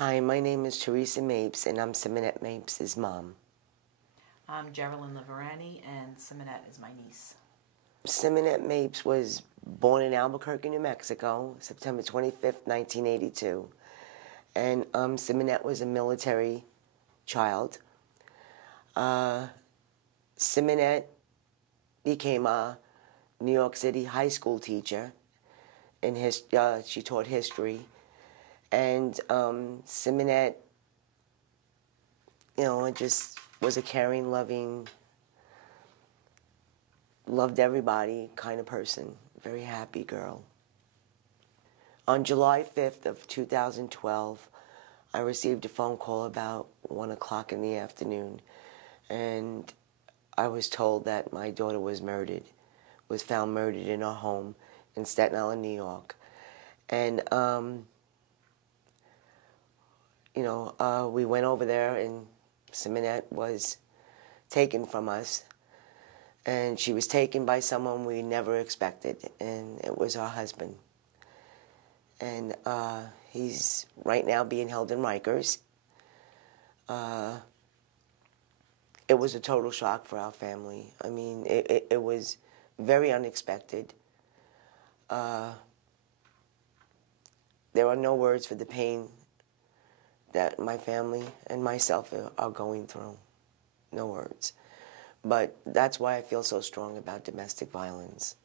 Hi, my name is Teresa Mapes, and I'm Simonette Mapes' mom. I'm Geraldine Laverani, and Simonette is my niece. Simonette Mapes was born in Albuquerque, New Mexico, September 25th, 1982. And Simonette was a military child. Simonette became a New York City high school teacher. She taught history. And Simonette, just was a caring, loving, loved everybody kind of person. Very happy girl. On July 5th of 2012, I received a phone call about 1 o'clock in the afternoon, and I was told that my daughter was found murdered in her home in Staten Island, New York. And, we went over there, and Simonette was taken from us. And she was taken by someone we never expected, and it was her husband. And he's right now being held in Rikers. It was a total shock for our family. I mean, it was very unexpected. There are no words for the pain that my family and myself are going through. No words. But that's why I feel so strong about domestic violence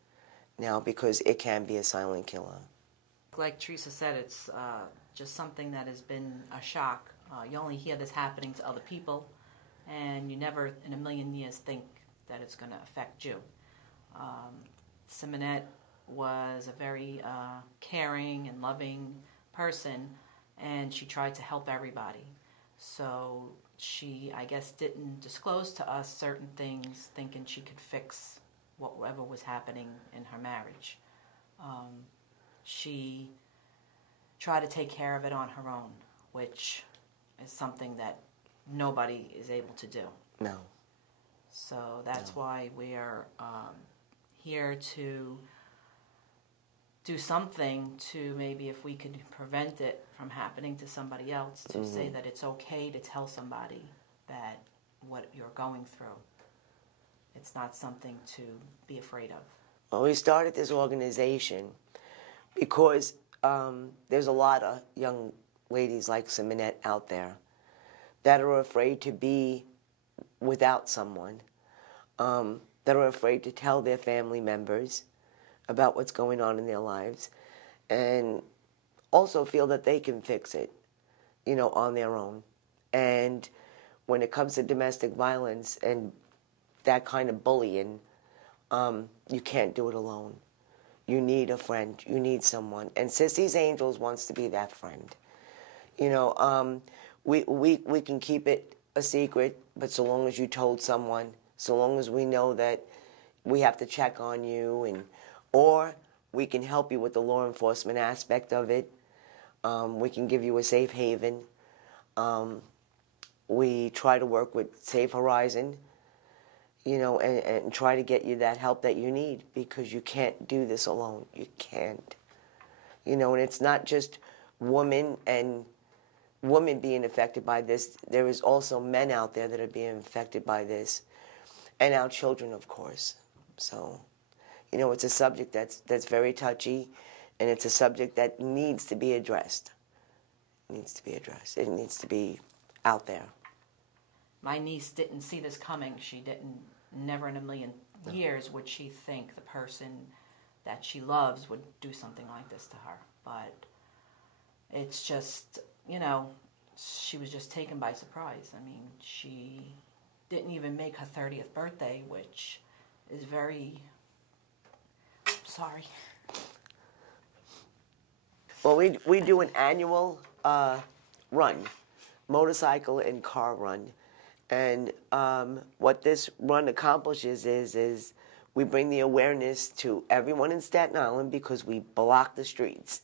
now, because it can be a silent killer. Like Teresa said, it's just something that has been a shock. You only hear this happening to other people, and you never in a million years think that it's going to affect you. Simonette was a very caring and loving person, and she tried to help everybody. So she, I guess, didn't disclose to us certain things thinking she could fix whatever was happening in her marriage. She tried to take care of it on her own, which is something that nobody is able to do. No. So that's why we're here to do something to, maybe if we could prevent it from happening to somebody else, to say that it's okay to tell somebody that what you're going through. It's not something to be afraid of. Well, we started this organization because there's a lot of young ladies like Simonette out there that are afraid to be without someone, that are afraid to tell their family members about what's going on in their lives, and also feel that they can fix it, on their own. And when it comes to domestic violence and that kind of bullying, you can't do it alone. You need a friend. You need someone. And Sissy's Angels wants to be that friend. We can keep it a secret, but so long as you told someone, so long as we know that we have to check on you, or we can help you with the law enforcement aspect of it. We can give you a safe haven. We try to work with Safe Horizon, and try to get you that help that you need, because you can't do this alone. You can't. And it's not just women being affected by this. There is also men out there that are being affected by this, and our children, of course. So, it's a subject that's very touchy, and it's a subject that needs to be addressed. It needs to be addressed. It needs to be out there. My niece didn't see this coming. She didn't, never in a million years would she think the person that she loves would do something like this to her. But it's just, she was just taken by surprise. I mean, she didn't even make her 30th birthday, which is very... Sorry. Well, we do an annual run, motorcycle and car run. And what this run accomplishes is we bring the awareness to everyone in Staten Island, because we block the streets.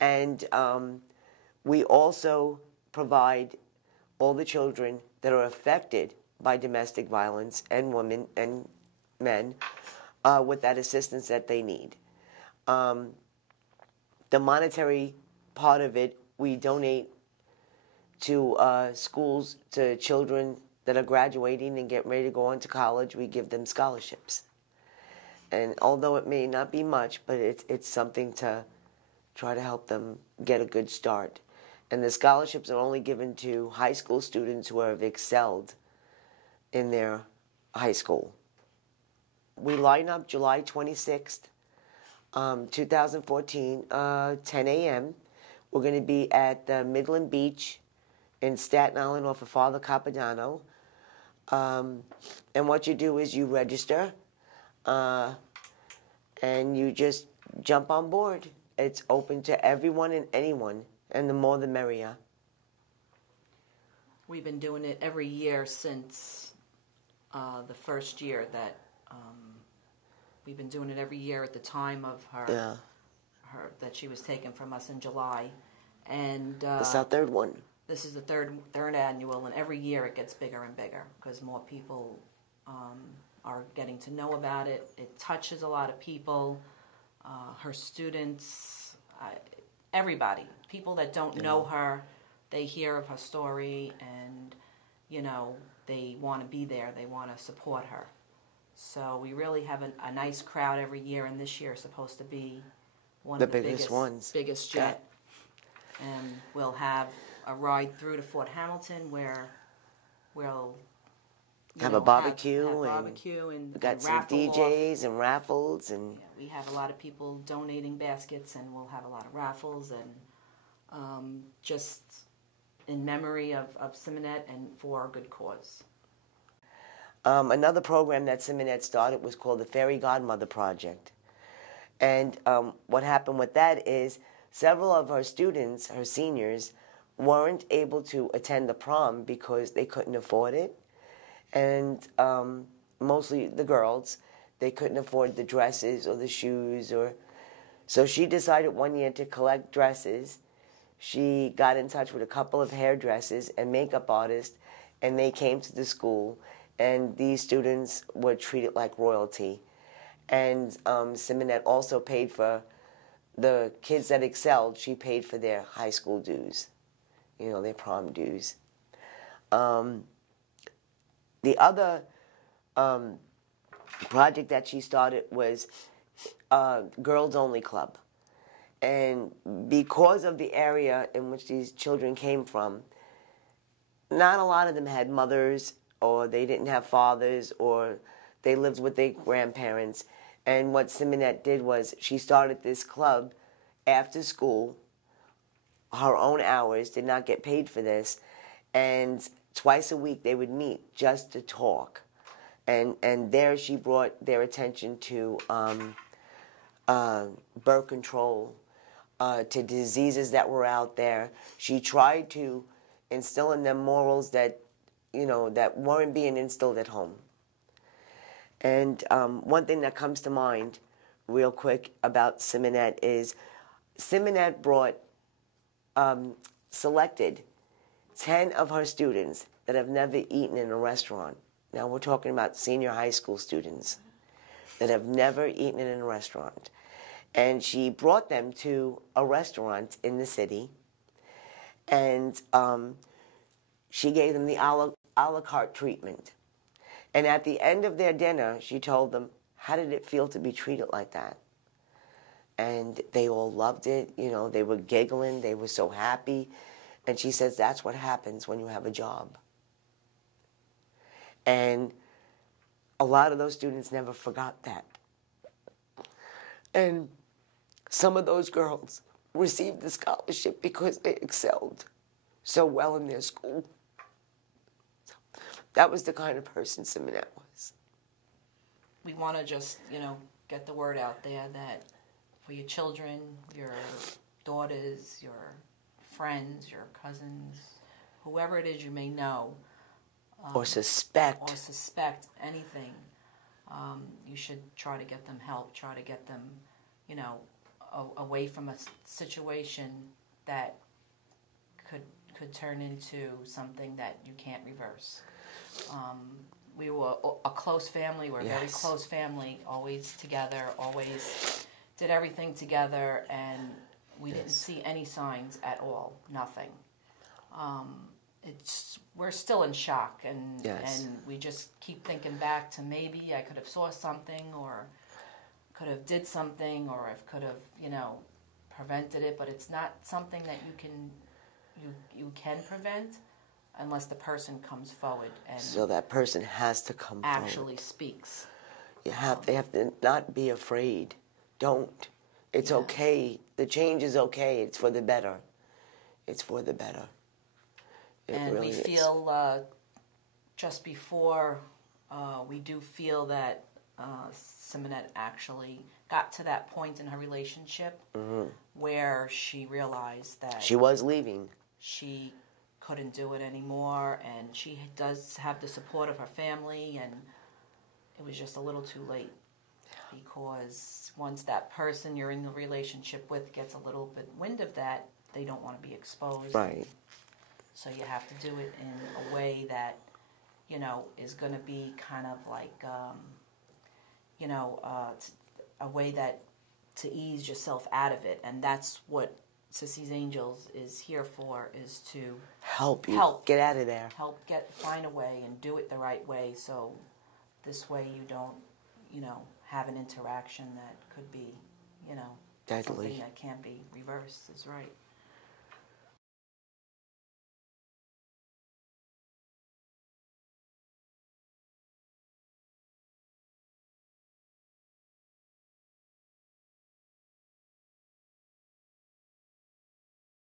And we also provide all the children that are affected by domestic violence, and women and men, with that assistance that they need. The monetary part of it, we donate to schools, to children that are graduating and getting ready to go on to college. We give them scholarships. And although it may not be much, but it's something to try to help them get a good start. And the scholarships are only given to high school students who have excelled in their high school. We line up July 26th, 2014, 10 a.m. We're going to be at Midland Beach in Staten Island off of Father Capodanno. And what you do is you register and you just jump on board. It's open to everyone and anyone, and the more the merrier. We've been doing it every year since the first year that we've been doing it every year at the time of her that she was taken from us in July, and this is our third one. This is the third annual, and every year it gets bigger and bigger because more people are getting to know about it. It touches a lot of people, her students, everybody. People that don't know her, they hear of her story, and they want to be there. They want to support her. So we really have a nice crowd every year, and this year is supposed to be one of the biggest ones. Biggest yet. Yeah. And we'll have a ride through to Fort Hamilton where we'll have a barbecue, and we got some DJs and raffles, and we have a lot of people donating baskets, and we'll have a lot of raffles, and just in memory of Simonette and for a good cause. Another program that Simonette started was called the Fairy Godmother Project. And what happened with that is several of her students, her seniors, weren't able to attend the prom because they couldn't afford it. And mostly the girls, they couldn't afford the dresses or the shoes. So she decided one year to collect dresses. She got in touch with a couple of hairdressers and makeup artists, and they came to the school. And these students were treated like royalty. And Simonette also paid for the kids that excelled. She paid for their high school dues, their prom dues. The other project that she started was Girls Only Club. And because of the area in which these children came from, not a lot of them had mothers, or they didn't have fathers, or they lived with their grandparents. And what Simonette did was she started this club after school, her own hours, did not get paid for this, and twice a week they would meet just to talk. And there she brought their attention to birth control, to diseases that were out there. She tried to instill in them morals that that weren't being instilled at home. And one thing that comes to mind real quick about Simonette is Simonette selected 10 of her students that have never eaten in a restaurant. Now we're talking about senior high school students that have never eaten in a restaurant. And she brought them to a restaurant in the city, and she gave them the a la carte treatment. And at the end of their dinner, she told them, how did it feel to be treated like that? And they all loved it. They were giggling. They were so happy. And she says, that's what happens when you have a job. And a lot of those students never forgot that. And some of those girls received the scholarship because they excelled so well in their school. That was the kind of person Simonette was. We want to just, get the word out there that for your children, your daughters, your friends, your cousins, whoever it is you may know. Or suspect anything, you should try to get them help, try to get them, away from a situation that could turn into something that you can't reverse. We were a close family. We're a very close family, always together, always did everything together, and we didn't see any signs at all, nothing. we're still in shock, and Yes. and we just keep thinking back to maybe I could have saw something, or could have did something, or I could have, prevented it. But it's not something that you can prevent unless the person comes forward and So that person has to come actually forward. speaks. They have to not be afraid. Don't. It's okay. The change is okay. It's for the better. It's for the better. It And really we is. feel just before we do feel that Simonette actually got to that point in her relationship where she realized that She was leaving. she couldn't do it anymore, and she does have the support of her family, and it was just a little too late, because once that person you're in the relationship with gets a little bit wind of that, they don't want to be exposed. Right. So you have to do it in a way that, is going to be kind of like, a way that to ease yourself out of it. And that's what Sissy's Angels is here for, is to Help you Help. get out of there. find a way and do it the right way. So this way you don't, have an interaction that could be, Deadly. something that can't be reversed is right.